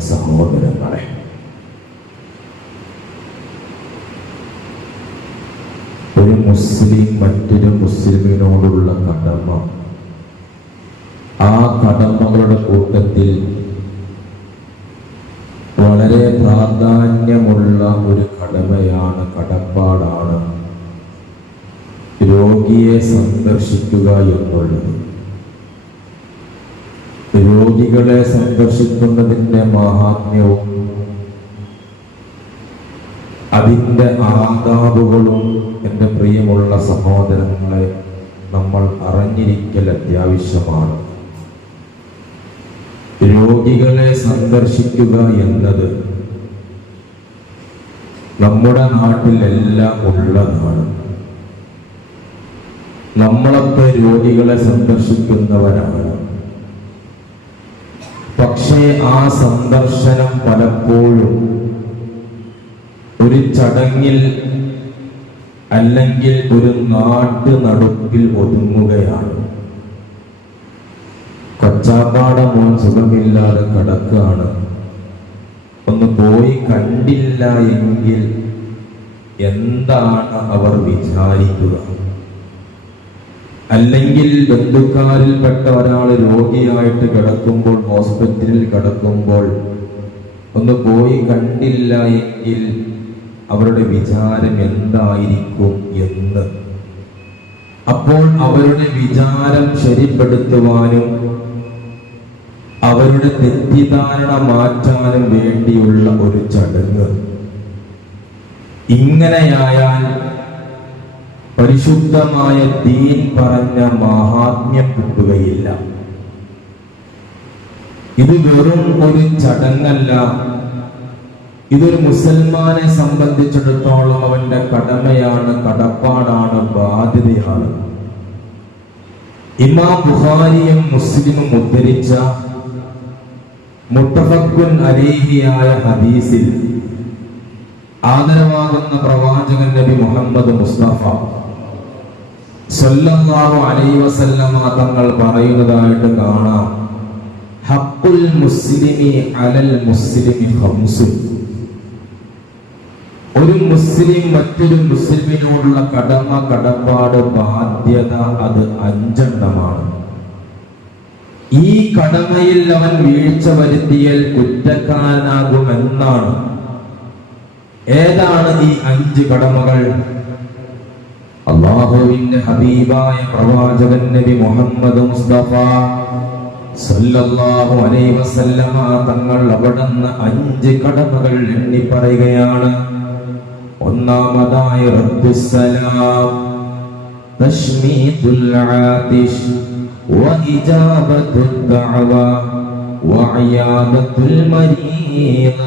സഹോദരങ്ങളെ ഒരു മുസ്ലിം മറ്റൊരു മുസ്ലിമിനോടുള്ള കടമ. ആ കടമകളുടെ കൂട്ടത്തിൽ വളരെ പ്രാധാന്യമുള്ള ഒരു കടമയാണ് കടപ്പാടാണ്. രോഗിയെ സന്ദർശിക്കുക എന്നുള്ളത്. രോഗികളെ സന്ദർശിക്കുന്നതിന്റെ മഹാത്മ്യവും അതിന്റെ ആദാബുകളും എന്റെ പ്രിയമുള്ള സഹോദരങ്ങളെ നമ്മൾ അറിഞ്ഞിരിക്കൽ അത്യാവശ്യമാണ്. രോഗികളെ സന്ദർശിക്കുക എന്നത് നമ്മുടെ നാട്ടിലെല്ലാം ഉള്ളതാണ്. നമ്മളൊക്കെ രോഗികളെ സന്ദർശിക്കുന്നവരാണ് പക്ഷേ ആ സന്ദർശനം പലപ്പോഴും ഒരു ചടങ്ങിൽ അല്ലെങ്കിൽ ഒരു നാട്ടു നടുപ്പിൽ ഒതുങ്ങുകയാണ്. കച്ചാപ്പാട മോൻ സുഖമില്ലാതെ കിടക്കുകയാണ്. ഒന്ന് പോയി കണ്ടില്ല എങ്കിൽ എന്താണ് അവർ വിചാരിക്കുക? അല്ലെങ്കിൽ ബന്ധുക്കാരിൽപ്പെട്ട ഒരാൾ രോഗിയായിട്ട് കിടക്കുമ്പോൾ ഹോസ്പിറ്റലിൽ കിടക്കുമ്പോൾ ഒന്ന് പോയി കണ്ടില്ല എങ്കിൽ അവരുടെ വിചാരം എന്തായിരിക്കും എന്ന്. അപ്പോൾ അവരുടെ വിചാരം ശരിപ്പെടുത്തുവാനും അവരുടെ തെറ്റിദ്ധാരണ മാറ്റാനും വേണ്ടിയുള്ള ഒരു ചടങ്ങ്. ഇങ്ങനെയായാൽ പരിശുദ്ധമായ ദീൻ പറഞ്ഞ മഹാത്മ്യം കിട്ടുകയില്ല. ഇത് വെറും ഒരു ചടങ്ങല്ല. ഇതൊരു മുസൽമാനെ സംബന്ധിച്ചിടത്തോളം അവന്റെ കടമയാണ് കടപ്പാടാണ് ബാധ്യതയാണ്. ഇമാം ബുഹാരിയും മുസ്ലിമും ഉദ്ധരിച്ച മുത്തഫക്കുൻ അലേഹിയായ ഹദീസിൽ ആദരവാകുന്ന പ്രവാചകൻ നബി മുഹമ്മദ് മുസ്തഫ സല്ലല്ലാഹു അലൈഹി വസല്ലമ തങ്ങൾ പറയുന്നതായിട്ട് കാണാം. ഹഖുൽ മുസ്ലിമി അലൽ മുസ്ലിമി ഖംസുൻ. ഒരു മുസ്ലിം മറ്റൊരു മുസ്ലിമിനോടുള്ള കടമ കടപ്പാട് ബാധ്യത അത് അഞ്ചെണ്ണമാണ്. ഈ കടമയിൽ അവൻ വീഴ്ച വരുത്തിയാൽ കുറ്റക്കാരനാകുമെന്നാണ്. ഏതാണ് ഈ അഞ്ച് കടമകൾ? അള്ളാഹുവിന്റെ ഹബീബായ പ്രവാചകൻ നബി മുഹമ്മദ് മുസ്തഫ സല്ലല്ലാഹു അലൈഹി വസല്ലമ തങ്ങൾ അവിടുന്ന് അഞ്ച് കടമകൾ എണ്ണി പറയുകയാണ്. ഒന്നാമതായി റബ്ബുസ്സലാം തശ്മീതുൽ ആതിഷ് വഇജാബത്തുദ് ദഅവ വഇയാദത്തുൽ മരീദ്.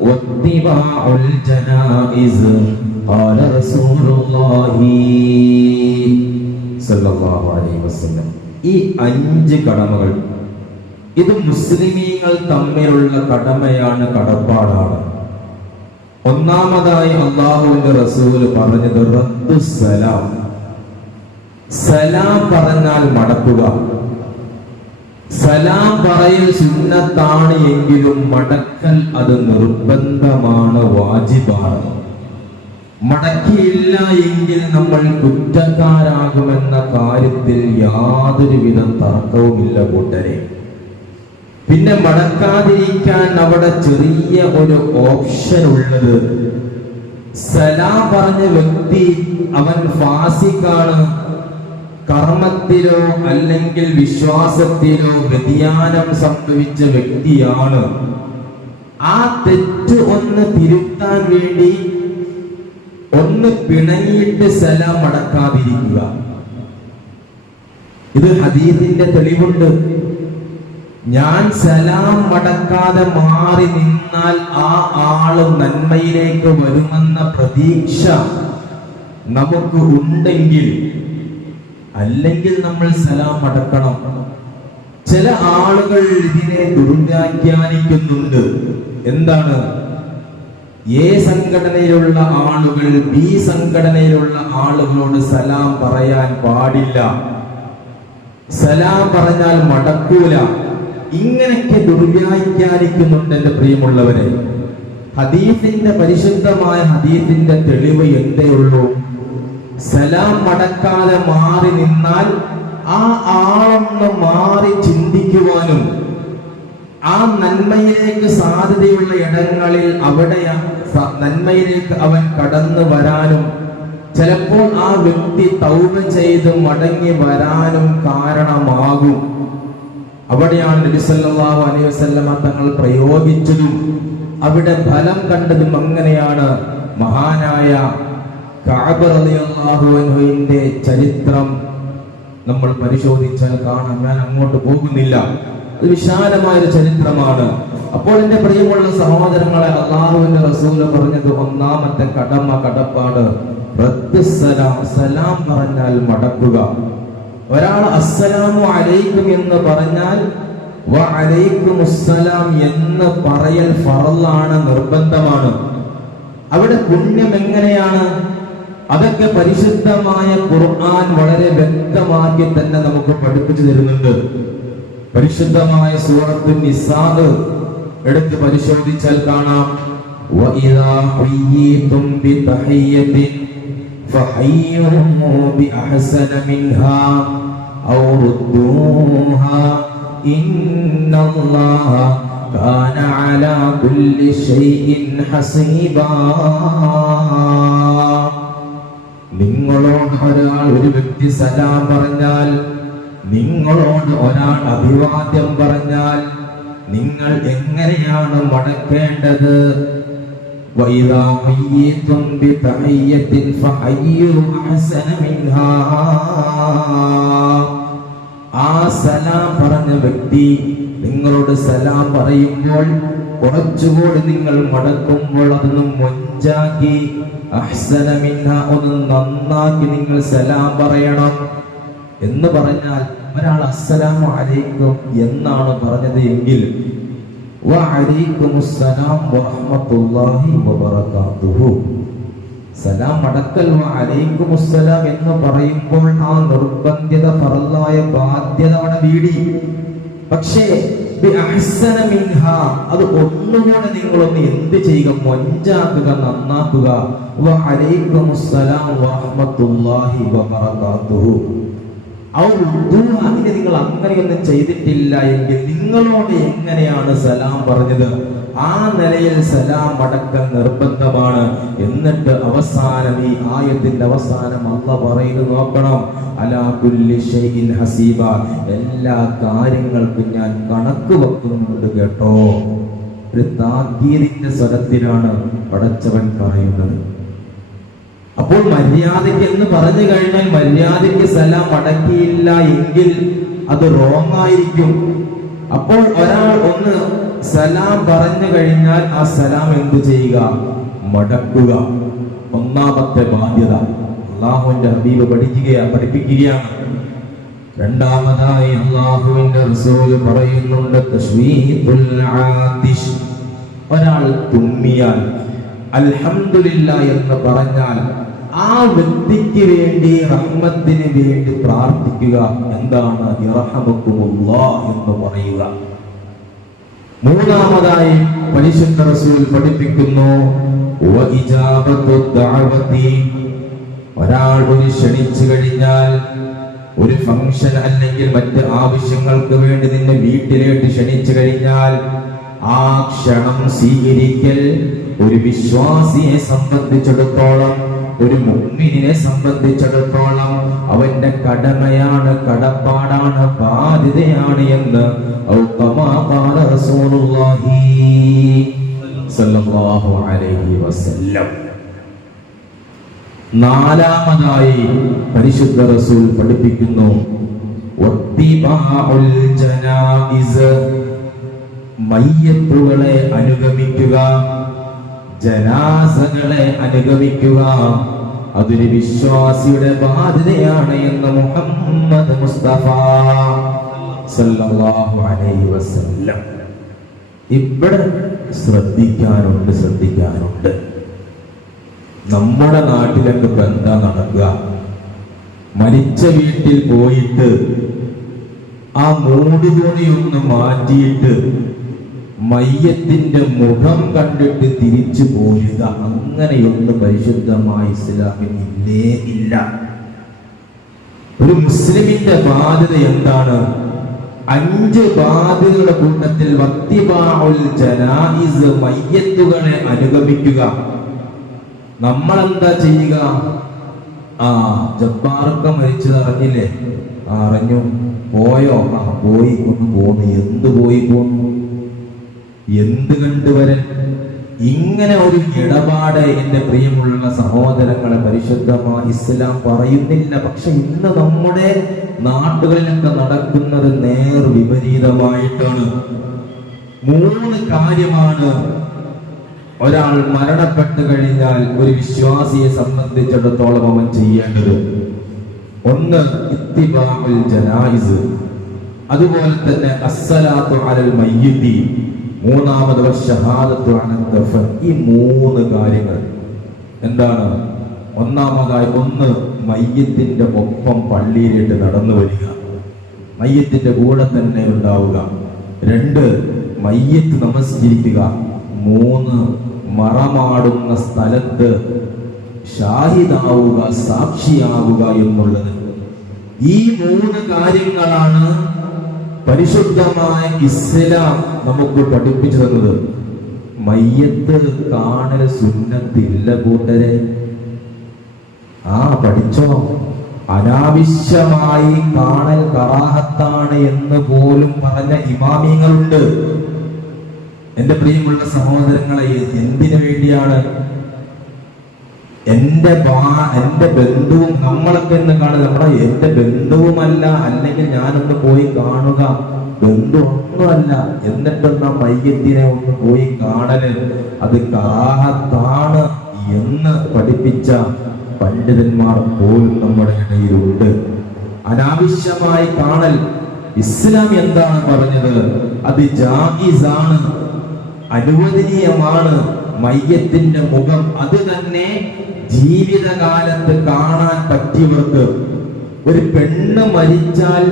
واتباع الجنائز قال رسول الله صلى الله عليه وسلم ഈ അഞ്ച് കടമകൾ ഇത് മുസ്ലിമീങ്ങൾ തമ്മിലുള്ള കടമയാണ് കടപ്പാടാണ് ഒന്നാമതായി അള്ളാഹുവിന്റെ റസൂല് പറഞ്ഞത് റദ്ദു സലാം സലാം പറഞ്ഞാൽ മടക്കുക സലാം പറയൽ സുന്നത്താണ് എങ്കിലും മടക്കൽ അത് നിർബന്ധമാണ് വാജിബാണ്. മടക്കിയില്ല എങ്കിൽ നമ്മൾ കുറ്റക്കാരാകുമെന്ന കാര്യത്തിൽ യാതൊരുവിധ തർക്കവുമില്ല കൂട്ടരെ. പിന്നെ മടക്കാതിരിക്കാൻ അവിടെ ചെറിയ ഒരു ഓപ്ഷൻ ഉള്ളത്. സലാം പറഞ്ഞ വ്യക്തി അവൻ ഫാസിക്കാണ് കർമ്മത്തിലോ അല്ലെങ്കിൽ വിശ്വാസത്തിലോ വ്യതിയാനം സംഭവിച്ച വ്യക്തിയാണ്. ആ തെറ്റ് ഒന്ന് തിരുത്താൻ വേണ്ടി ഒന്ന് പിണങ്ങിയിട്ട് സലാം അടക്കാതിരിക്കുക ഇത് ഹദീസിന്റെ തെളിവുണ്ട്. ഞാൻ സലാം മടക്കാതെ മാറി നിന്നാൽ ആ ആൾ നന്മയിലേക്ക് വരുമെന്ന പ്രതീക്ഷ നമുക്ക് ഉണ്ടെങ്കിൽ അല്ലെങ്കിൽ നമ്മൾ സലാം അടക്കണം. ചില ആളുകൾ ഇതിനെ ദുർവ്യാഖ്യാനിക്കുന്നുണ്ട്. എന്താണ്? എ സംഘടനയിലുള്ള ആളുകൾ ബി സംഘടനയിലുള്ള ആളുകളോട് സലാം പറയാൻ പാടില്ല. സലാം പറഞ്ഞാൽ മടക്കൂല. ഇങ്ങനെയൊക്കെ ദുർവ്യാഖ്യാനിക്കുന്നുണ്ട് എന്റെ പ്രിയമുള്ളവരെ. ഹദീഫിന്റെ പരിശുദ്ധമായ ഹദീഫിന്റെ തെളിവ് എന്തേ ഉള്ളൂ? സലാം മടക്കാതെ മാറി നിന്നാൽ ആ ആളൊന്ന് മാറി ചിന്തിക്കുവാനും ആ നന്മയിലേക്ക് സാധ്യതയുള്ള ഇടങ്ങളിൽ അവിടെ നന്മയിലേക്ക് അവൻ കടന്നു വരാനും ചിലപ്പോൾ ആ വ്യക്തി തൗബ ചെയ്ത് മടങ്ങി വരാനും കാരണമാകും. അവിടെയാണ് നബി സല്ലല്ലാഹു അലൈഹി വസല്ലമ തങ്ങൾ പ്രയോഗിച്ചതും അവിടെ ഫലം കണ്ടതും അങ്ങനെയാണ് മഹാനായ റളിയല്ലാഹു ചരിത്രം നമ്മൾ പരിശോധിച്ചാൽ കാണാം ഞാൻ അങ്ങോട്ട് പോകുന്നില്ല. അത് വിശാലമായ ഒരു ചരിത്രമാണ്. അപ്പോൾ എന്റെ പ്രിയമുള്ള സഹോദരങ്ങളെ അള്ളാഹുവിന്റെ റസൂൽ പറഞ്ഞത് ഒന്നാമത്തെ കടമ കടപ്പാട്. സലാം സലാം പറഞ്ഞാൽ മടക്കുക. ഒരാൾ അസ്സലാമു അലൈക്കും എന്ന് പറഞ്ഞാൽ വ അലൈക്കും അസ്സലാം എന്ന് പറയൽ ഫറലാണ് നിർബന്ധമാണ്. അവിടെ പുണ്യം എങ്ങനെയാണ്? അതൊക്കെ പരിശുദ്ധമായ ഖുർആൻ വളരെ വ്യക്തമാക്കി തന്നെ നമുക്ക് പഠിപ്പിച്ചു തരുന്നുണ്ട്. പരിശുദ്ധമായ സൂറത്ത് നിസാദ് എടുത്ത് പരിശോധിച്ചാൽ കാണാം. നിങ്ങളോട് ഒരാൾ ഒരു വ്യക്തി സലാം പറഞ്ഞാൽ നിങ്ങളോട് ഒരാൾ അഭിവാദ്യം പറഞ്ഞാൽ നിങ്ങൾ എങ്ങനെയാണ് മടക്കേണ്ടത് وَإِذَا حَيِّيتُمْ بِتَحِيَّةٍ فَحَيُّوا أَحْسَنَ مِنْهَا ആ സലാം പറഞ്ഞ വ്യക്തി നിങ്ങളോട് സലാം പറയുമ്പോൾ കുറച്ചുകൂടി നിങ്ങൾ മടക്കുമ്പോൾ അതൊന്ന് മൊഞ്ചാക്കി അഹ്സന മിന്ന ഒന്ന് നന്നാക്കി നിങ്ങൾ സലാം പറയണം. എന്ന് പറഞ്ഞാൽ ഒരാൾ അസ്സലാമു അലൈക്കും എന്നാണ് പറഞ്ഞത് എങ്കിൽ സലാം എന്ന് പറയുമ്പോൾ ആ നിർബന്ധ്യത ഫറലായ ബാധ്യത വീടി പക്ഷേ അത് ഒന്നുകൂടെ നിങ്ങളൊന്ന് എന്ത് ചെയ്യുക? മൊഞ്ചാക്കുക നന്നാക്കുക. നിങ്ങൾ അങ്ങനെയൊന്നും ചെയ്തിട്ടില്ല എങ്കിൽ നിങ്ങളോട് എങ്ങനെയാണ് സലാം പറഞ്ഞത്? ആ നിലയിൽ സലാം അടക്കൽ നിർബന്ധമാണ്. എന്നിട്ട് അവസാനം ഈ ആയത്തിന്റെ അവസാനം അല്ല പറയുന്നത് നോക്കണം. ഹസീബ. എല്ലാ കാര്യങ്ങൾക്കും ഞാൻ കണക്ക് വെക്കുന്നുണ്ട് കേട്ടോ. ഒരു താക്കീരിന്റെ സ്വരത്തിലാണ് പടച്ചവൻ പറയുന്നത്. അപ്പോൾ മര്യാദയ്ക്ക് എന്ന് പറഞ്ഞു കഴിഞ്ഞാൽ മര്യാദയ്ക്ക് സലാം അടക്കിയില്ല എങ്കിൽ അത് റോങ് ആയിരിക്കും. അപ്പോൾ ഒരാൾ ഒന്ന് സലാം പറഞ്ഞു കഴിഞ്ഞാൽ ആ സലാം എന്തു ചെയ്യുക? മടക്കുക. ഒന്നാമത്തെ ബാധ്യത. അള്ളാഹുവിന്റെ ഹബീബ് പഠിക്കുകയാ പഠിപ്പിക്കുകയാണ്. രണ്ടാമതായി അള്ളാഹുവിന്റെ റസൂൽ പറയുന്നുണ്ട് ഒരാൾ തുമ്മിയാൽ അൽഹംദുലില്ല എന്ന് പറഞ്ഞാൽ ആ വ്യക്തിക്ക് വേണ്ടി റഹ്മത്തിന് വേണ്ടി പ്രാർത്ഥിക്കുക. എന്താണ്? എന്ന് പറയുക. മൂന്നാമതായി പരിശുദ്ധ റസൂൽ പഠിപ്പിക്കുന്നു. ഒരാൾ ഒരു ക്ഷണിച്ചു കഴിഞ്ഞാൽ ഒരു ഫംഗ്ഷൻ അല്ലെങ്കിൽ മറ്റ് ആവശ്യങ്ങൾക്ക് വേണ്ടി നിന്നെ വീട്ടിലേക്ക് ക്ഷണിച്ചു കഴിഞ്ഞാൽ ആ ക്ഷണം സ്വീകരിക്കൽ ഒരു വിശ്വാസിയെ സംബന്ധിച്ചിടത്തോളം ഒരു മുമ്മിനെ സംബന്ധിച്ചിടത്തോളം അവന്റെ കടമയാണ് കടപ്പാടാണ് ബാധ്യതയാണ് എന്ന് നാലാമതായി പരിശുദ്ധ റസൂൽ പഠിപ്പിക്കുന്നു. മയ്യത്തുകളെ അനുഗമിക്കുക. ജനാസകളെ അനുഗമിക്കുക. അതൊരു വിശ്വാസിയുടെ ബാധ്യതയാണ് എന്ന് മുഹമ്മദ് മുസ്തഫ വസല്ലം. ഇവിടെ ശ്രദ്ധിക്കാനുണ്ട് ശ്രദ്ധിക്കാനുണ്ട്. നമ്മുടെ നാട്ടിലൊക്കെ ഇപ്പൊ എന്താ നടക്കുക? മരിച്ച വീട്ടിൽ പോയിട്ട് ആ മൂടുതുണി മാറ്റിയിട്ട് മയ്യത്തിന്റെ മുഖം കണ്ടിട്ട് തിരിച്ചു പോരുക അങ്ങനെയൊന്നും പരിശുദ്ധമായ ഇസ്ലാമിൽ ഇല്ലേ ഇല്ല. ഒരു മുസ്ലിമിന്റെ ബാധ്യത എന്താണ്? അഞ്ച് ബാധ്യതയുടെ കൂട്ടത്തിൽ ജനായിസ് മയ്യത്തുകളെ അനുഗമിക്കുക. നമ്മൾ എന്താ ചെയ്യുക? ആ ജബ്ബാറൊക്കെ മരിച്ചത് അറിഞ്ഞില്ലേ? അറിഞ്ഞു. പോയോ? ആ പോയി. ഒന്ന് പോന്നു. എന്ത് പോയി പോന്നു? എന്ത് കണ്ടുവരൻ ഇങ്ങനെ ഒരു ഇടപാട് എന്റെ പ്രിയമുള്ള സഹോദരങ്ങളെ പരിശുദ്ധമായ ഇസ്ലാം പറയുന്നില്ല. പക്ഷെ ഇന്ന് നമ്മുടെ നാട്ടുകളിലൊക്കെ നടക്കുന്നത് നേർ വിപരീതമായിട്ടാണ്. മൂന്ന് കാര്യമാണ്. ഒരാൾ മരണപ്പെട്ടു കഴിഞ്ഞാൽ ഒരു വിശ്വാസിയെ സംബന്ധിച്ചിടത്തോളം അവൻ ചെയ്യേണ്ടത്. ഒന്ന് ഇത്തിബാഉൽ ജനായിസ്. അതുപോലെ തന്നെ അസ്സലാത്തു അലൽ മയ്യിത്തി. മൂന്നാമത് ഈ മൂന്ന് കാര്യങ്ങൾ എന്താണ്? ഒന്നാമതായി ഒന്ന് മയ്യത്തിന്റെ ഒപ്പം പള്ളിയിലിട്ട് നടന്നു വരിക. മയ്യത്തിന്റെ കൂടെ തന്നെ ഉണ്ടാവുക. രണ്ട് മയ്യത്ത് നമസ്കരിക്കുക. മൂന്ന് മറമാടുന്ന സ്ഥലത്ത് ഷാഹിദാവുക സാക്ഷിയാവുക എന്നുള്ളത്. ഈ മൂന്ന് കാര്യങ്ങളാണ് പരിശുദ്ധമായ ഇസ്ലാം നമുക്ക് പഠിപ്പിച്ചു തന്നത് മയ്യത്ത് കാണൽ സുന്നത്തില്ല കൂട്ടരെ. ആ പഠിച്ചോ. അനാവശ്യമായി കാണൽ കറാഹത്താണ് എന്ന് പോലും പറഞ്ഞ ഇമാമിയങ്ങളുണ്ട്. എന്റെ പ്രിയമുള്ള സഹോദരങ്ങളെ എന്തിനു വേണ്ടിയാണ് എന്റെ ബാ എന്റെ ബന്ധുവും നമ്മളൊക്കെ എന്ന് കാണുക നമ്മുടെ എന്റെ ബന്ധുവുമല്ല അല്ലെങ്കിൽ ഞാനൊന്ന് പോയി കാണുക. ബന്ധു ഒന്നുമല്ല എന്നിട്ടൊന്ന് ആ മയ്യത്തിനെ ഒന്ന് പോയി കാണൽ. അത് കാഹത്താണ് എന്ന് പഠിപ്പിച്ച പണ്ഡിതന്മാർ പോലും നമ്മുടെ ഇടയിലുണ്ട്. അനാവശ്യമായി കാണൽ ഇസ്ലാം എന്താണ് പറഞ്ഞത്? അത് ജാഗിസാണ് അനുവദനീയമാണ്. മയ്യത്തിന്റെ മുഖം അത് തന്നെ ജീവിതകാലത്ത് കാണാൻ പറ്റിയവർക്ക്. ഒരു പെണ്ണ് മരിച്ചാൽ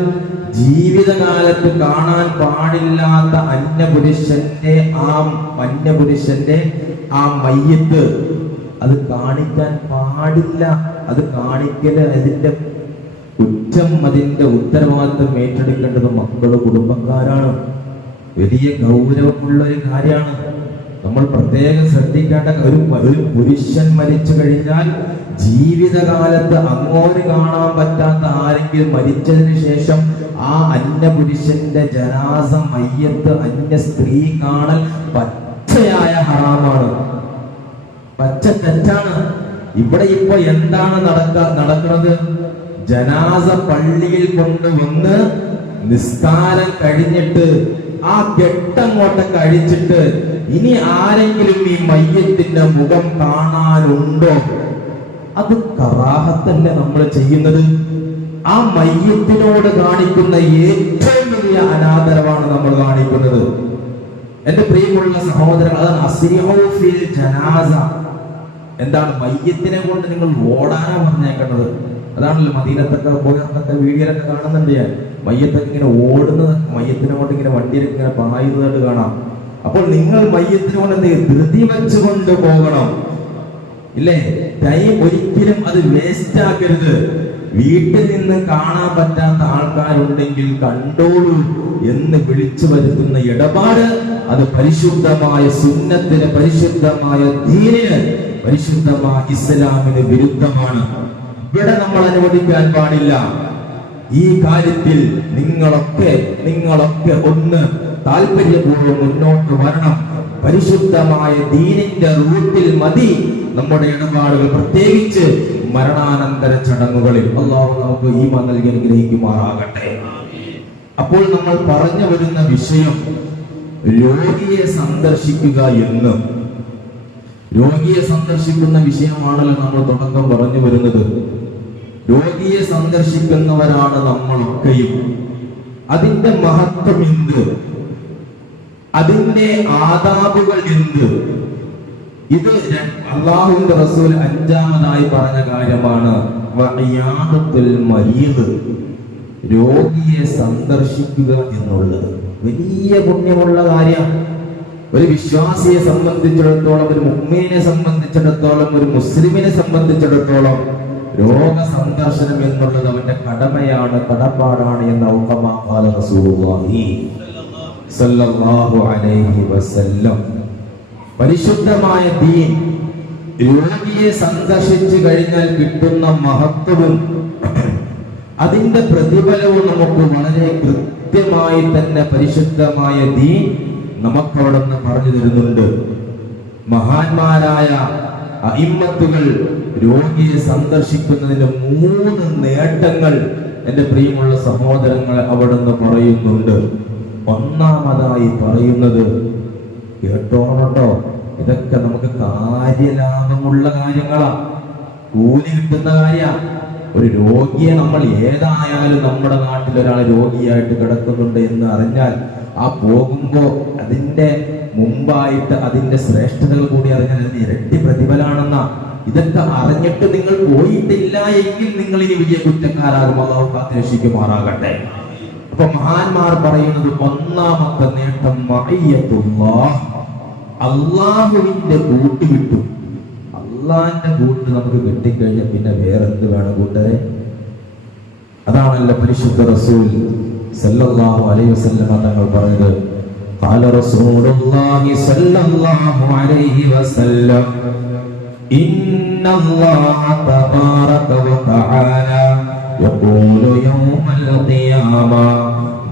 ജീവിതകാലത്ത് കാണാൻ പാടില്ലാത്ത അന്യപുരുഷന്റെ ആ അന്യപുരുഷന്റെ ആ മയ്യത്ത് അത് കാണിക്കാൻ പാടില്ല. അത് കാണിക്കൽ അതിന്റെ കുറ്റം അതിന്റെ ഉത്തരവാദിത്വം ഏറ്റെടുക്കേണ്ടത് മക്കൾ കുടുംബക്കാരാണ്. വലിയ ഗൗരവമുള്ള ഒരു കാര്യമാണ്. നമ്മൾ പ്രത്യേകം ശ്രദ്ധിക്കേണ്ട ഒരു ഒരു പുരുഷൻ മരിച്ചു കഴിഞ്ഞാൽ ജീവിതകാലത്ത് അങ്ങോട്ട് കാണാൻ പറ്റാത്ത ആരെങ്കിലും മരിച്ചതിന് ശേഷം ആ അന്യ പുരുഷന്റെ ജനാസം മയ്യത്ത് അന്യ സ്ത്രീ കാണൽ പച്ചയായ ഹറാമാണ്. പച്ച തെറ്റാണ്. ഇവിടെ ഇപ്പൊ എന്താണ് നടക്ക നടക്കുന്നത്? ജനാസ പള്ളിയിൽ കൊണ്ടുവന്ന് നിസ്കാരം കഴിഞ്ഞിട്ട് ആ കെട്ടങ്ങോട്ടൊക്കെ അഴിച്ചിട്ട് ഇനി ആരെങ്കിലും ഈ മയ്യത്തിന്റെ മുഖം കാണാനുണ്ടോ? അത് കറാഹത്തല്ലേ നമ്മൾ ചെയ്യുന്നത്? ആ മയ്യത്തിനോട് കാണിക്കുന്ന ഏറ്റവും വലിയ അനാദരവാണ് നമ്മൾ കാണിക്കുന്നത്. എന്റെ പ്രിയമുള്ള സഹോദരൻ അതാണ് ജനാസ. എന്താണ് മയ്യത്തിനെ കൊണ്ട് നിങ്ങൾ ഓടാനാ പറഞ്ഞേക്കേണ്ടത് അതാണല്ലോ മദീനത്തൊക്കെ പോയത്തൊക്കെ വീഡിയോയിലൊക്കെ കാണുന്നുണ്ട് ഞാൻ. മയ്യത്തൊക്കെ ഇങ്ങനെ ഓടുന്നത് മയ്യത്തിനെ കൊണ്ട് ഇങ്ങനെ വണ്ടിയിലൊക്കെ ഇങ്ങനെ പായുന്നതായിട്ട് കാണാം. അപ്പോൾ നിങ്ങൾ മയ്യത്തിനെ കൊണ്ട് എന്ത് ചെയ്യും? ധൃതി വെച്ചുകൊണ്ട് പോകണം. ഇല്ലേ? ടൈം ഒരിക്കലും അത് വേസ്റ്റ് ആക്കരുത്. വീട്ടിൽ നിന്ന് കാണാൻ പറ്റാത്ത ആൾക്കാരുണ്ടെങ്കിൽ കണ്ടോളൂ എന്ന് വിളിച്ചു വരുത്തുന്ന ഇടപാട് അത് പരിശുദ്ധമായ സുന്നത്തിന് പരിശുദ്ധമായ ദീനിന് പരിശുദ്ധമായ ഇസ്ലാമിന് വിരുദ്ധമാണ്. ഇവിടെ നമ്മൾ അനുവദിക്കാൻ പാടില്ല. ഈ കാര്യത്തിൽ നിങ്ങളൊക്കെ നിങ്ങളൊക്കെ ഒന്ന് താല്പര്യപൂർവം മുന്നോട്ട് വരണം. പരിശുദ്ധമായ ദീനിന്റെ റൂട്ടിൽ മതി. നമ്മുടെ ഇടപാടുകൾ പ്രത്യേകിച്ച് മരണാനന്തര ചടങ്ങുകളിൽ. അള്ളാഹു നമുക്ക് ഈ നൽകി അനുഗ്രഹിക്കുമാറാകട്ടെ. അപ്പോൾ നമ്മൾ പറഞ്ഞു വരുന്ന വിഷയം രോഗിയെ സന്ദർശിക്കുക എന്ന്. രോഗിയെ സന്ദർശിക്കുന്ന വിഷയമാണല്ലോ നമ്മൾ തുടക്കം പറഞ്ഞു വരുന്നത്. രോഗിയെ സന്ദർശിക്കുന്നവരാണ് നമ്മളൊക്കെയും. അതിന്റെ മഹത്വം എന്ത്? അതിന്റെ ആദാബുകൾ എന്ത്? ഇത് അള്ളാഹുവിന്റെ റസൂൽ അഞ്ചാമതായി പറഞ്ഞ കാര്യമാണ്. രോഗിയെ സന്ദർശിക്കുക എന്നുള്ളത്. വലിയ പുണ്യമുള്ള കാര്യം ഒരു വിശ്വാസിയെ സംബന്ധിച്ചിടത്തോളം ഒരു മുഹ്മീനെ സംബന്ധിച്ചിടത്തോളം ഒരു മുസ്ലിമിനെ സംബന്ധിച്ചിടത്തോളം രോഗ സന്ദർശനം എന്നുള്ളത് അവന്റെ കടമയാണ് കടപ്പാടാണ് എന്ന് ഔക്കമാ സല്ലല്ലാഹു അലൈഹി വസല്ലം. പരിശുദ്ധമായ ദീൻ രോഗിയെ സന്ദർശിച്ചു കഴിഞ്ഞാൽ കിട്ടുന്ന മഹത്വവും അതിന്റെ പ്രതിഫലവും നമുക്ക് വളരെ കൃത്യമായി തന്നെ പരിശുദ്ധമായ ദീൻ നമുക്കവിടെ നിന്ന് പറഞ്ഞു തരുന്നുണ്ട്. മഹാന്മാരായ അയിമ്മത്തുകൾ രോഗിയെ സന്ദർശിക്കുന്നതിന്റെ മൂന്ന് നേട്ടങ്ങൾ എന്റെ പ്രിയമുള്ള സഹോദരങ്ങളെ അവിടെ നിന്ന് പറയുന്നുണ്ട്. ഒന്നാമതായി പറയുന്നത് കേട്ടോണുണ്ടോ? ഇതൊക്കെ നമുക്ക് കാര്യലാഭമുള്ള കാര്യങ്ങളാ. കൂലി കിട്ടുന്ന കാര്യ. ഒരു രോഗിയെ നമ്മൾ ഏതായാലും നമ്മുടെ നാട്ടിൽ ഒരാൾ രോഗിയായിട്ട് കിടക്കുന്നുണ്ട് എന്ന് അറിഞ്ഞാൽ ആ പോകുമ്പോ അതിന്റെ മുമ്പായിട്ട് അതിന്റെ ശ്രേഷ്ഠതകൾ കൂടി അറിഞ്ഞാൽ അതിന് ഇരട്ടി പ്രതിഫലാണെന്ന. ഇതൊക്കെ അറിഞ്ഞിട്ട് നിങ്ങൾ പോയിട്ടില്ല എങ്കിൽ നിങ്ങൾ ഇനി വലിയ കുറ്റക്കാരാകും. അതാവും കാത്തിരക്ഷിക്കുമാറാകട്ടെ. അപ്പൊ മഹാന്മാർ പറയുന്നത് ഒന്നാമത്തെ നേട്ടം മഅയ്യത്തുല്ലാഹ്. അള്ളാഹുവിന്റെ കൂട്ട് കിട്ടും അള്ളാഹിന്റെ കൂട്ട് നമുക്ക് കിട്ടിക്കഴിഞ്ഞാൽ പിന്നെ വേറെ എന്ത് വേണം കൂട്ടരെ അതാണല്ലോ പരിശുദ്ധ റസൂൽ സല്ലല്ലാഹു അലൈഹി വസല്ലമ തങ്ങൾ പറഞ്ഞത് قال رسول الله صلى الله عليه وسلم إن الله تبارك وتعالى يقول يوم القيامة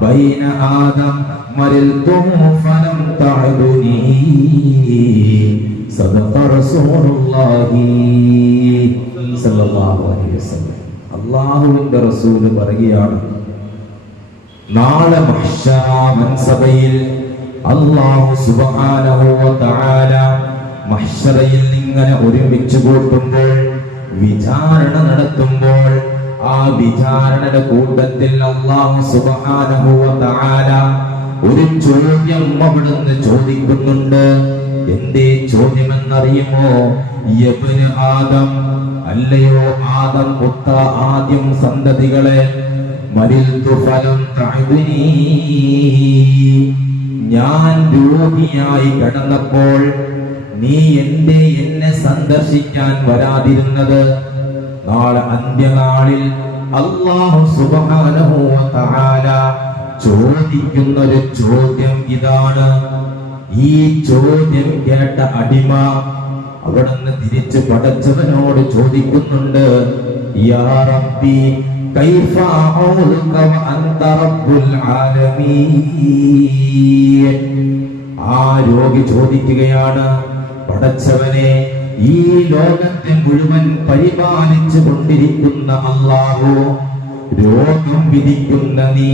بين آدم مرلته فلم تعدني صدق رسول الله صلى الله عليه وسلم അള്ളാഹുവിന്റെ റസൂല് പറയുകയാണ് നാളെ മഹ്ശറാമൻസഭയിൽ അള്ളാഹു സുബ്ഹാനഹു വ തആല മഹ്ശറയിൽ ഇങ്ങനെ ഒരുമിച്ച് കൂട്ടുമ്പോൾ വിചാരണ നടത്തുമ്പോൾ ആ വിചാരണയുടെ കൂട്ടത്തിൽ അള്ളാഹു സുബ്ഹാനഹു വ തആല ഒരു ചോദ്യം അവിടുന്ന് ചോദിക്കുന്നുണ്ട്. എന്തേ ചോദ്യമെന്നറിയുമോ? യബ്നു ആദം അല്ലയോ ആദം പുത്ര ആദ്യം സന്തതികളെ? ഫലം. ഞാൻ രോഗിയായി കിടന്നപ്പോൾ നീ എന്റെ എന്നെ സന്ദർശിക്കാൻ വരാതിരുന്നത്? നാളെ അന്ത്യനാളിൽ അള്ളാഹു സുബ്ഹാനഹു വ തആല ചോദിക്കുന്ന ഒരു ചോദ്യം ഇതാണ്. ഈ ചോദ്യം കേട്ട അടിമ അവിടുന്ന് തിരിച്ച് പടച്ചവനോട് ചോദിക്കുന്നുണ്ട് യാ റബ്ബി കൈഫ അഊലുക വ അൻത റബ്ബുൽ ആലമീൻ? ആ രോഗി ചോദിക്കുകയാണ് പടച്ചവനെ ഈ ലോകത്തെ മുഴുവൻ പരിപാലിച്ചു കൊണ്ടിരിക്കുന്ന അള്ളാഹു രോഗം വിധിക്കുന്ന നീ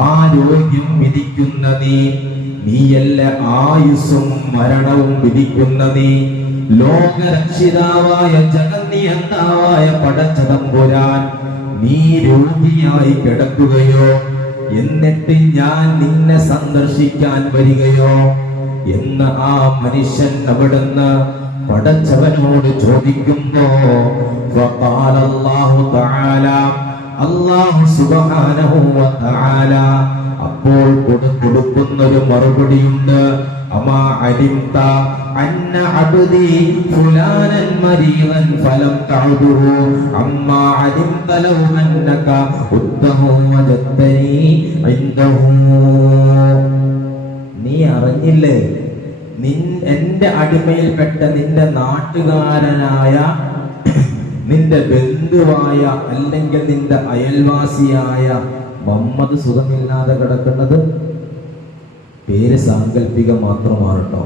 ആരോഗ്യം വിധിക്കുന്ന നീ നീയല്ല ആയുസ്സും മരണവും വിധിക്കുന്ന നീ ലോകരക്ഷിതാവായ ജഗന്നിയന്താവായ പടച്ചതമ്പുരാൻ നീ രോഗിയായി കിടക്കുകയോ എന്നിട്ട് ഞാൻ നിന്നെ സന്ദർശിക്കാൻ വരികയോ എന്ന് ആ മനുഷ്യൻ അവിടുന്ന് പടച്ചവനോട് ചോദിക്കുമ്പോ ഫഖാല അല്ലാഹു തആല അല്ലാഹു സുബ്ഹാനഹു വ അപ്പോൾ കൊടുക്കുന്ന കൊടുക്കുന്നൊരു മറുപടിയുണ്ട്. അമാ അന്ന അബ്ദി ഫുലാനൻ മരീവൻ ഫലം നീ അറിഞ്ഞില്ലേ? നിൻ എന്റെ അടിമയിൽപ്പെട്ട നിന്റെ നാട്ടുകാരനായ നിന്റെ ബന്ധുവായ അല്ലെങ്കിൽ നിന്റെ അയൽവാസിയായ മമ്മത് സുഖമില്ലാതെ കിടക്കുന്നത്? പേര് സാങ്കല്പികം മാത്രമാണ് കേട്ടോ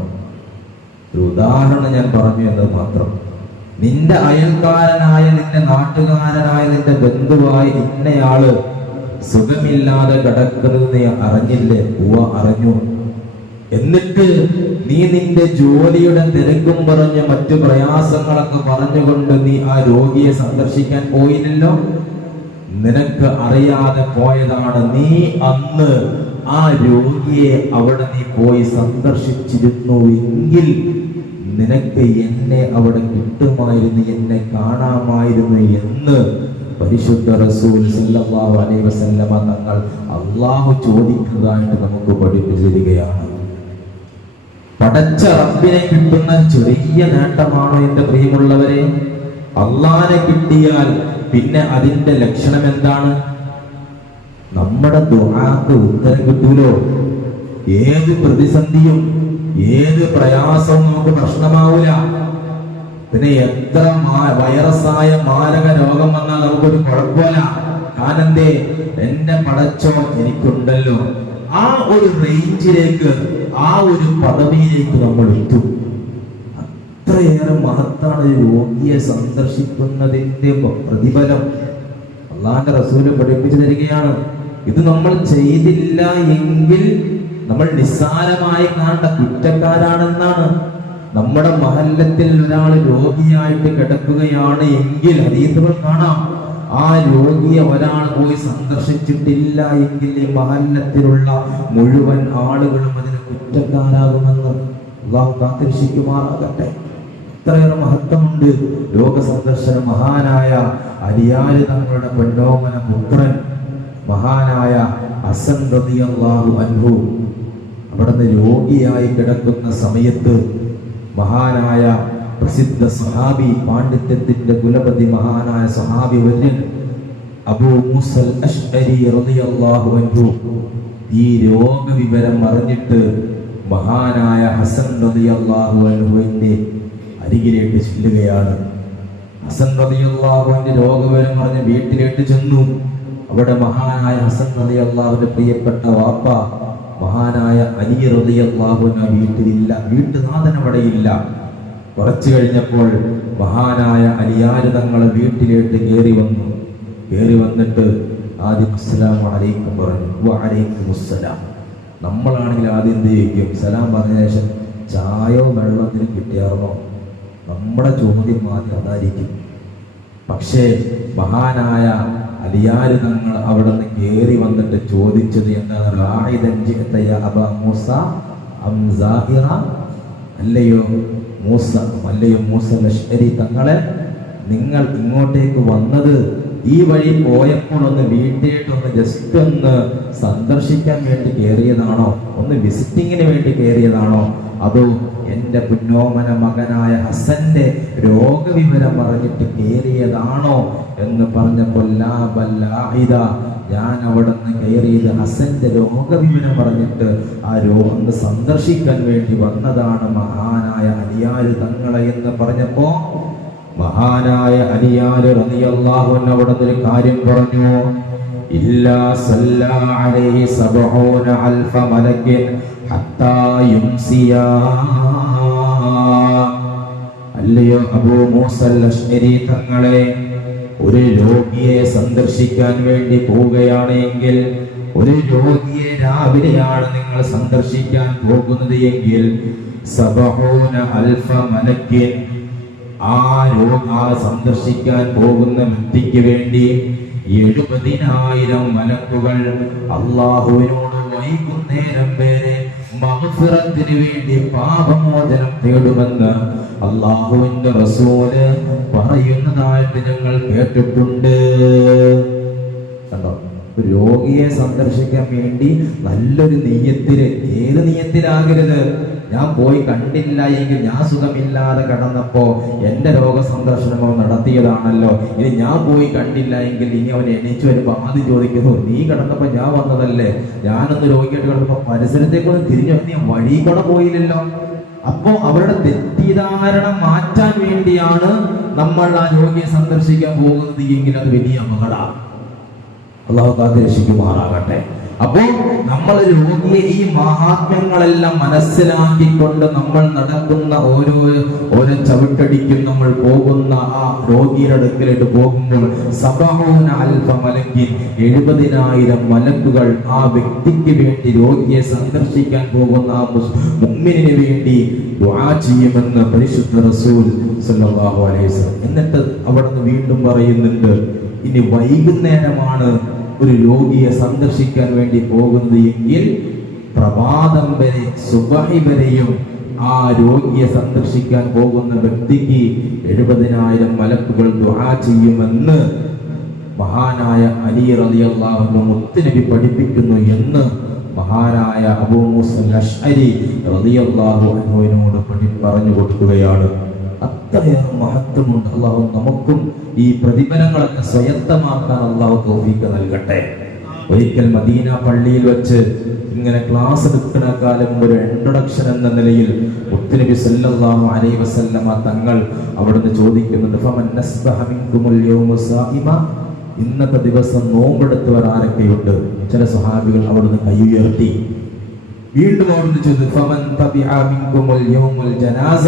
ഒരു ഉദാഹരണം ഞാൻ പറഞ്ഞു എന്നത് മാത്രം. നിന്റെ അയൽക്കാരനായ നിന്റെ നാട്ടുകാരനായ നിന്റെ ബന്ധുവായ ഇന്നയാൾ സുഖമില്ലാതെ കിടക്കുന്നത് നീ അറിഞ്ഞില്ലേ? ഉവ അറിഞ്ഞു. എന്നിട്ട് നീ നിന്റെ ജോലിയുടെ തിരക്കും പറഞ്ഞ് മറ്റു പ്രയാസങ്ങളൊക്കെ പറഞ്ഞുകൊണ്ട് നീ ആ രോഗിയെ സന്ദർശിക്കാൻ പോയില്ലല്ലോ? നിനക്ക് അറിയാതെ പോയതാണ് നീ അന്ന് ആ രോഗിയെ അവിടെ നീ പോയി സന്ദർശിച്ചിരുന്നു എങ്കിൽ നിനക്ക് എന്നെ അവിടെ കിട്ടുമായിരുന്നു എന്നെ കാണാമായിരുന്നു എന്ന് പരിശുദ്ധ റസൂൽ സല്ലല്ലാഹു അലൈഹി വസല്ലമ തങ്ങൾ അള്ളാഹു ചോദിക്കുന്നതായിട്ട് നമുക്ക് പഠിപ്പിച്ചു തരികയാണ് പടച്ച റബ്ബിനെ കിട്ടുന്ന ചെറിയ നേട്ടമാണോ എന്റെ പ്രിയമുള്ളവരെ? അള്ളാനെ കിട്ടിയാൽ പിന്നെ അതിന്റെ ലക്ഷണം എന്താണ്? നമ്മുടെ ദുആക്ക് ഉത്തരം കിട്ടൂലോ? ഏത് പ്രതിസന്ധിയും ഏത് പ്രയാസവും നമുക്ക് പ്രശ്നമാവൂല. പിന്നെ എത്ര വൈറസായ മാരക രോഗം വന്നാൽ നമുക്കൊരു കുഴപ്പമില്ല. കാനന്തേ എന്റെ പടച്ചോ എനിക്കുണ്ടല്ലോ. ആ ഒരു റേഞ്ചിലേക്ക് ആ ഒരു പദവിയിലേക്ക് നമ്മൾ എത്തും. അത്രയേറെ മഹത്താണ് രോഗിയെ സന്ദർശിക്കുന്നതിന്റെ പ്രതിഫലം. അള്ളാന്റെ റസൂൽ പഠിപ്പിച്ചു തരികയാണ്. ഇത് നമ്മൾ ചെയ്തില്ല എങ്കിൽ നമ്മൾ നിസ്സാരമായി കാണേണ്ട കുറ്റക്കാരാണെന്നാണ്. നമ്മുടെ മഹല്ലത്തിൽ ഒരാൾ രോഗിയായിട്ട് കിടക്കുകയാണ് എങ്കിൽ ഹദീസുകൾ കാണാം. ആ രോഗിയെ ഒരാൾ പോയി സന്ദർശിച്ചിട്ടില്ല എങ്കിൽ ഈ മഹല്ലത്തിലുള്ള മുഴുവൻ ആളുകളും അതിന് കുറ്റക്കാരാകുമെന്ന് അള്ളാഹു കാത്തിരിശിക്കുമാറാകട്ടെ ഇത്രയേറെ മഹത്വമുണ്ട്. ലോക സന്ദർശന മഹാനായ അരിയാൽ തങ്ങളുടെ പെണ്ണോമന പുത്രൻ മഹാനായ അസന്തതിയാഹു റളിയല്ലാഹു അൻഹു. അവിടുന്ന് രോഗിയായി കിടക്കുന്ന സമയത്ത് മഹാനായ പ്രസിദ്ധ സഹാബി പാണ്ഡിത്യത്തിന്റെ കുലപതി മഹാനായ സഹാബി വര്യൻ അബൂ അഷ്അരി റളിയല്ലാഹു അൻഹു ഈ രോഗവിവരം അറിഞ്ഞിട്ട് മഹാനായ ഹസൻ റളിയല്ലാഹു അൻഹുവിന്റെ അരികിലേക്ക് ചെല്ലുകയാണ്. ഹസൻ റളിയല്ലാഹുവിന്റെ രോഗവിവരം പറഞ്ഞ് വീട്ടിലേക്ക് ചെന്നു. അവിടെ മഹാനായ ഹസൻ റളിയല്ലാഹുവിന്റെ പ്രിയപ്പെട്ട വാപ്പ മഹാനായ അലി റളിയല്ലാഹുവിന് വീട്ടിലില്ല. വീട്ടുനാഥൻ അവിടെ ഇല്ല. കുറച്ചു കഴിഞ്ഞപ്പോൾ മഹാനായ അലിയാര് തങ്ങളെ വീട്ടിലേക്ക് കയറി വന്നു. കയറി വന്നിട്ട് ആദ്യം അസ്സലാം അലൈക്കും പറഞ്ഞു. വലൈക്കും അസ്സലാം നമ്മളാണെങ്കിൽ ആദ്യം എന്ത് ചെയ്യിക്കും? സലാം പറഞ്ഞ ശേഷം ചായോ വെള്ളത്തിനും കിട്ടിയാർന്നോ? നമ്മുടെ ചോദ്യം ആദ്യം അതായിരിക്കും. പക്ഷേ മഹാനായ അലിയാര് തങ്ങൾ അവിടെ നിന്ന് കയറി വന്നിട്ട് ചോദിച്ചത് എന്താണ്? അല്ലയോ മൂസ അല്ലയോ മൂസ ലഷ്കരി തങ്ങളെ? നിങ്ങൾ ഇങ്ങോട്ടേക്ക് വന്നത് ഈ വഴി പോയപ്പോൾ ഒന്ന് വീട്ടിലേട്ടൊന്ന് ജസ്റ്റ് ഒന്ന് സന്ദർശിക്കാൻ വേണ്ടി കയറിയതാണോ ഒന്ന് വിസിറ്റിങ്ങിന് വേണ്ടി കയറിയതാണോ അതോ എന്റെ പുന്നോമന മകനായ ഹസന്റെ രോഗവിവരം പറഞ്ഞിട്ട് കയറിയതാണോ എന്ന് പറഞ്ഞപ്പോൾ ലാ ബൽ ലാ ഇദ. ഞാൻ അവിടെ നിന്ന് കയറിയത് ഹസന്റെ രോഗവിവരം പറഞ്ഞിട്ട് ആ രോഗം ഒന്ന് സന്ദർശിക്കാൻ വേണ്ടി വന്നതാണ് മഹാനായ അലിയാര് തങ്ങളെ എന്ന് പറഞ്ഞപ്പോ മഹാനായ അലിയാര് റളിയല്ലാഹു അൻഹു അവിടെ ഒരു കാര്യം പറഞ്ഞു. ഇല്ലാ അലൈഹി ഹത്താ അല്ലയോ അബൂ തങ്ങളെ ഒരു രോഗിയെ സന്ദർശിക്കാൻ വേണ്ടി പോവുകയാണെങ്കിൽ ഒരു രോഗിയെ രാവിലെയാണ് നിങ്ങൾ സന്ദർശിക്കാൻ പോകുന്നത് എങ്കിൽ സബഹൂന അൽഫ മലക്കിൻ ആ രോഗാളെ സന്ദർശിക്കാൻ പോകുന്ന വ്യക്തിക്ക് വേണ്ടി എഴുപതിനായിരം മലക്കുകൾ അള്ളാഹുവിനോട് വൈകുന്നേരം വരെ മഹഫിറത്തിന് വേണ്ടി പാപമോചനം തേടുമെന്ന് അള്ളാഹുവിന്റെ റസൂൽ പറയുന്നതായിട്ട് ഞങ്ങൾ കേട്ടിട്ടുണ്ട്. കണ്ടോ? രോഗിയെ സന്ദർശിക്കാൻ വേണ്ടി നല്ലൊരു നെയ്യത്തിൽ ഏത് നെയ്യത്തിലാകരുത്? ഞാൻ പോയി കണ്ടില്ല എങ്കിൽ ഞാൻ സുഖമില്ലാതെ കടന്നപ്പോ എന്റെ രോഗ സന്ദർശനമോ നടത്തിയതാണല്ലോ. ഇനി ഞാൻ പോയി കണ്ടില്ല എങ്കിൽ ഇനി അവൻ എണീച്ചു വരുമ്പോ ആദ്യം ചോദിക്കുന്നു നീ കടന്നപ്പോ ഞാൻ വന്നതല്ലേ? ഞാനൊന്ന് രോഗിയായിട്ട് കിടന്നപ്പോ പരിസരത്തേക്കൊന്ന് തിരിഞ്ഞു. നീ വഴി കൂടെ പോയില്ലല്ലോ. അപ്പോ അവരുടെ തെറ്റിദ്ധാരണ മാറ്റാൻ വേണ്ടിയാണ് നമ്മൾ ആ രോഗിയെ സന്ദർശിക്കാൻ പോകുന്നത് എങ്കിൽ അത് വലിയ അപകടമാണ്. അള്ളാഹു കാത്തിരക്ഷിക്കുമാറാകട്ടെ അപ്പോൾ നമ്മൾ രോഗിയെ ഈ മഹാത്മ്യങ്ങളെല്ലാം മനസ്സിലാക്കിക്കൊണ്ട് നമ്മൾ നടക്കുന്ന ഓരോ ഓരോ ചവിട്ടടിക്കും നമ്മൾ പോകുന്ന ആ രോഗിയുടെ അടുക്കലേക്ക് പോകുമ്പോൾ സബഹൂന അൽഫ മലക്കിൻ എഴുപതിനായിരം മലക്കുകൾ ആ വ്യക്തിക്ക് വേണ്ടി രോഗിയെ സന്ദർശിക്കാൻ പോകുന്ന ആ മുമ്മിനു വേണ്ടി ദുആ ചെയ്യുമെന്ന് പരിശുദ്ധ റസൂൽ സല്ലല്ലാഹു അലൈഹി വസല്ലം. എന്നിട്ട് നിന്ന് വീണ്ടും പറയുന്നുണ്ട് ഇനി വൈകുന്നേരമാണ് ഒരു രോഗിയെ സന്ദർശിക്കാൻ വേണ്ടി പോകുന്നത് എങ്കിൽ പ്രഭാതം വരെ സുബഹി വരെയും ആ രോഗിയെ സന്ദർശിക്കാൻ പോകുന്ന വ്യക്തിക്ക് എഴുപതിനായിരം മലക്കുകൾ ദുഹാ ചെയ്യുമെന്ന് മഹാനായ അലി റളിയല്ലാഹു മുത്തുനബി പഠിപ്പിക്കുന്നു എന്ന് മഹാനായ അബൂ മൂസൽ അഷ്അരി റളിയല്ലാഹു പഠി പറഞ്ഞു കൊടുക്കുകയാണ്. അത്രയേറെ മഹത്വമുണ്ട് അള്ളാഹു നമുക്കും ഈ പ്രതിഫലങ്ങളൊക്കെ സ്വയത്തമാക്കാൻ അള്ളാഹു തോഫീക്ക് നൽകട്ടെ. ഒരിക്കൽ മദീന പള്ളിയിൽ വെച്ച് ഇങ്ങനെ ക്ലാസ് എടുക്കുന്ന കാലം ഒരു ഇൻട്രൊഡക്ഷൻ എന്ന നിലയിൽ മുത്തുനബി സല്ലല്ലാഹു അലൈഹി വസല്ലമ തങ്ങൾ അവിടുന്ന് ചോദിക്കുന്നുണ്ട് ഫമൻ നസ്ബഹ മിൻകുമുൽ യൗമ സായിമ ഇന്നത്തെ ദിവസം നോമ്പെടുത്തവർ ആരൊക്കെയുണ്ട്? ചില സ്വഹാബികൾ അവിടുന്ന് ഉയർത്തി. വീണ്ടും അവിടുന്ന് ചോദിച്ചു ഫമൻ തബിഅ മിൻകുമുൽ യൗമുൽ ജനാസ?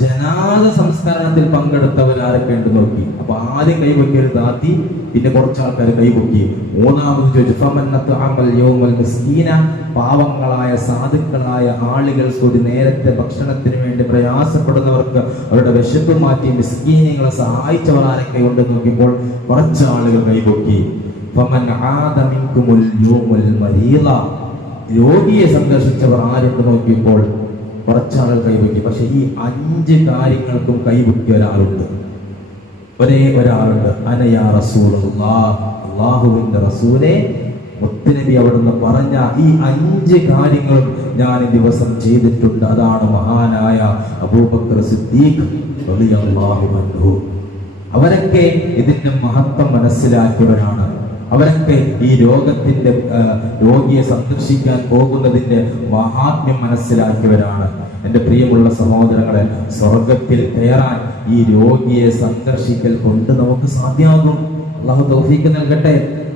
ജനാദ സംസ്കരണത്തിൽ പങ്കെടുത്തവർ ആരൊക്കെ ഉണ്ട് നോക്കി. അപ്പൊ ആദ്യം കൈപൊക്കിയത് താത്തി പിന്നെ കുറച്ച് ആൾക്കാർ കൈപൊക്കി മൂന്നാമത് ചോദിച്ചു പാവങ്ങളായ സാധുക്കളായ ആളുകൾക്ക് ഒരു നേരത്തെ ഭക്ഷണത്തിന് വേണ്ടി പ്രയാസപ്പെടുന്നവർക്ക് അവരുടെ വിശപ്പ് മാറ്റി മിസ്കീനങ്ങളെ സഹായിച്ചവർ ആരൊക്കെ ഉണ്ട് നോക്കിയപ്പോൾ കുറച്ച് ആളുകൾ കൈപൊക്കി രോഗിയെ സന്ദർശിച്ചവർ ആരുണ്ട് നോക്കിയപ്പോൾ കുറച്ചാളുകൾ കൈവയ്ക്കും പക്ഷെ ഈ അഞ്ച് കാര്യങ്ങൾക്കും കൈവയ്ക്കിയ ഒരാളുണ്ട്. ഒരേ ഒരാളുണ്ട്. അനയാ റസൂലുള്ള. അള്ളാഹുവിന്റെ റസൂലെ ഒത്തിരി അവിടുന്ന് പറഞ്ഞ ഈ അഞ്ച് കാര്യങ്ങളും ഞാൻ ദിവസം ചെയ്തിട്ടുണ്ട്. അതാണ് മഹാനായ അബൂബക്കർ സിദ്ദീഖ് അവരൊക്കെ ഇതിന്റെ മഹത്വം മനസ്സിലാക്കിയവരാണ്. അവരൊക്കെ ഈ രോഗത്തിന്റെ രോഗിയെ സന്ദർശിക്കാൻ പോകുന്നതിന്റെ മഹാത്മ്യം മനസ്സിലാക്കിയവരാണ്. എന്റെ പ്രിയമുള്ള സഹോദരങ്ങളെ സ്വർഗത്തിൽ കയറാൻ ഈ രോഗിയെ സന്ദർശിക്കൽ കൊണ്ട് നമുക്ക് സാധ്യമാകും. അള്ളാഹു തൗഫീക്ക് നൽകട്ടെ.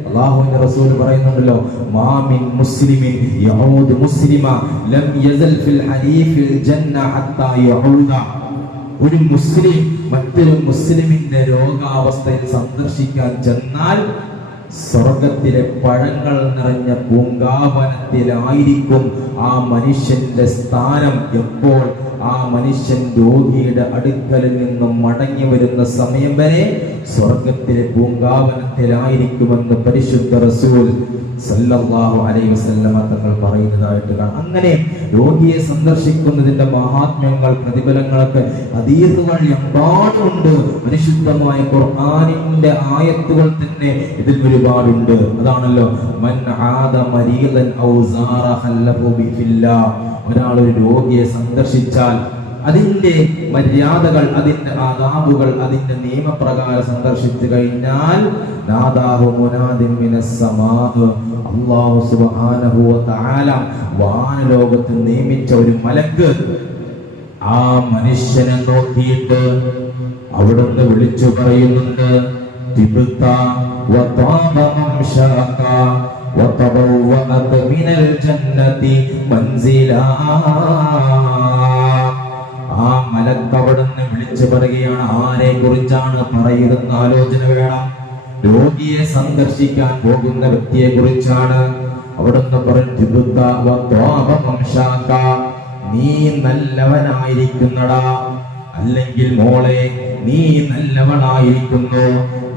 അള്ളാഹുവിന്റെ റസൂൽ പറയുന്നുണ്ടല്ലോ മാമിൻ മുസ്ലിമിൻ യഹൂദ് മുസ്ലിമ ലം യസൽ ഫിൽ ഹരീഫിൽ ജന്ന ഹത്താ യഊദ ഒരു മുസ്ലിം മറ്റൊരു മുസ്ലിമിന്റെ രോഗാവസ്ഥയിൽ സന്ദർശിക്കാൻ ചെന്നാൽ സ്വർഗത്തിലെ പഴങ്ങൾ നിറഞ്ഞ പൂങ്കാവനത്തിലായിരിക്കും ആ മനുഷ്യന്റെ സ്ഥാനം എപ്പോൾ ആ മനുഷ്യൻ രോഗിയുടെ അടുക്കലിൽ നിന്നും മടങ്ങി വരുന്ന സമയം വരെ സ്വർഗത്തിലെ പൂങ്കാവനത്തിലായിരിക്കുമെന്ന് പരിശുദ്ധ റസൂൽ സല്ലല്ലാഹു അലൈഹി വസല്ലമ തങ്ങൾ പറയുന്നതായിട്ട് കാണാം. അങ്ങനെ രോഗിയെ സന്ദർശിക്കുന്നതിന്റെ മഹാത്മ്യങ്ങൾ പ്രതിഫലങ്ങളൊക്കെ അതീതുകൾ എമ്പാടുണ്ട് പരിശുദ്ധമായ ഖുർആാനിന്റെ ആയത്തുകൾ തന്നെ ഇതിൽ ഒരുപാടുണ്ട്. അതാണല്ലോ മൻ ആദ മരീദൻ ഔ സാറ ഒരാൾ ഒരു രോഗിയെ സന്ദർശിച്ചാൽ അതിന്റെ മര്യാദകൾ അതിന്റെ ആദാബുകൾ അതിന്റെ നിയമപ്രകാരം സന്ദർശിച്ചു കഴിഞ്ഞാൽ നാദാഹു മുനാദിൻ മിനസ് സമാഅ് അല്ലാഹു സുബ്ഹാനഹു വ തആല വാനലോകത്ത് നിയമിച്ച ഒരു മലക്ക് ആ മനുഷ്യനെ നോക്കിയിട്ട് അവിടുന്ന് വിളിച്ചു പറയുന്നുണ്ട് തിബുത്ത വതാബ മംശാക وتبوأت من الجنة منزلا ആ മലക്കവിടുന്ന് വിളിച്ചു പറയുകയാണ് ആരെ കുറിച്ചാണ് പറയുന്ന ആലോചന വേണം. രോഗിയെ സന്ദർശിക്കാൻ പോകുന്ന വ്യക്തിയെ കുറിച്ചാണ് അവിടുന്ന് പറഞ്ഞു നീ നല്ലവനായിരിക്കുന്നടാ. അല്ലെങ്കിൽ മോളെ നീ നല്ലവനായിരിക്കുന്നു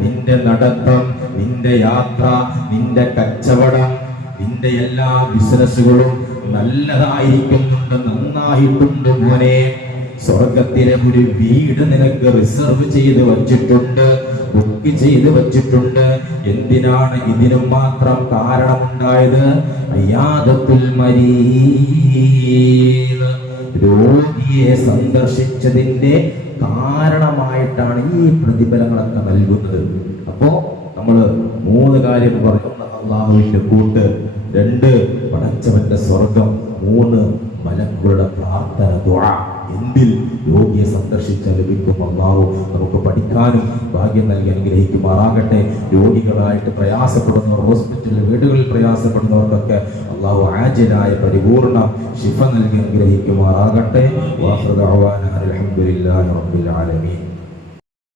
നിന്റെ നടത്തം നിന്റെ യാത്ര നിന്റെ കച്ചവടം നിന്റെ എല്ലാ ബിസിനസ്സുകളും നല്ലതായിരിക്കുന്നുണ്ട് നന്നായിട്ടുണ്ട് മോനെ. സ്വർഗത്തിലെ ഒരു വീട് നിനക്ക് റിസർവ് ചെയ്ത് വച്ചിട്ടുണ്ട് ബുക്ക് ചെയ്ത് വച്ചിട്ടുണ്ട്. എന്തിനാണ് ഇതിനും മാത്രം കാരണമുണ്ടായത് അയ്യാദത്തുൽ രോഗിയെ സന്ദർശിച്ചതിന്റെ കാരണമായിട്ടാണ് ഈ പ്രതിഫലങ്ങളൊക്കെ നൽകുന്നത്. അപ്പോ നമ്മൾ മൂന്ന് കാര്യം പറഞ്ഞു അള്ളാഹുവിന്റെ കൂട്ട് രണ്ട് പടച്ചവന്റെ സ്വർഗം മൂന്ന് മലക്കുകളുടെ പ്രാർത്ഥന ദുആ. എന്തിൽ രോഗിയെ സന്ദർശിച്ച ലഭിക്കും അള്ളാഹു. നമുക്ക് പഠിക്കാനും ഭാഗ്യം നൽകി അനുഗ്രഹിക്കുമാറാകട്ടെ. രോഗികളായിട്ട് പ്രയാസപ്പെടുന്നവർ ഹോസ്പിറ്റലിൽ വീടുകളിൽ പ്രയാസപ്പെടുന്നവർക്കൊക്കെ അള്ളാഹു ആജിലായ പരിപൂർണ ശിഫ നൽകി അനുഗ്രഹിക്കുമാറാകട്ടെ. അലഹമുല്ലാ റബ്ബിൽ ആലമീൻ.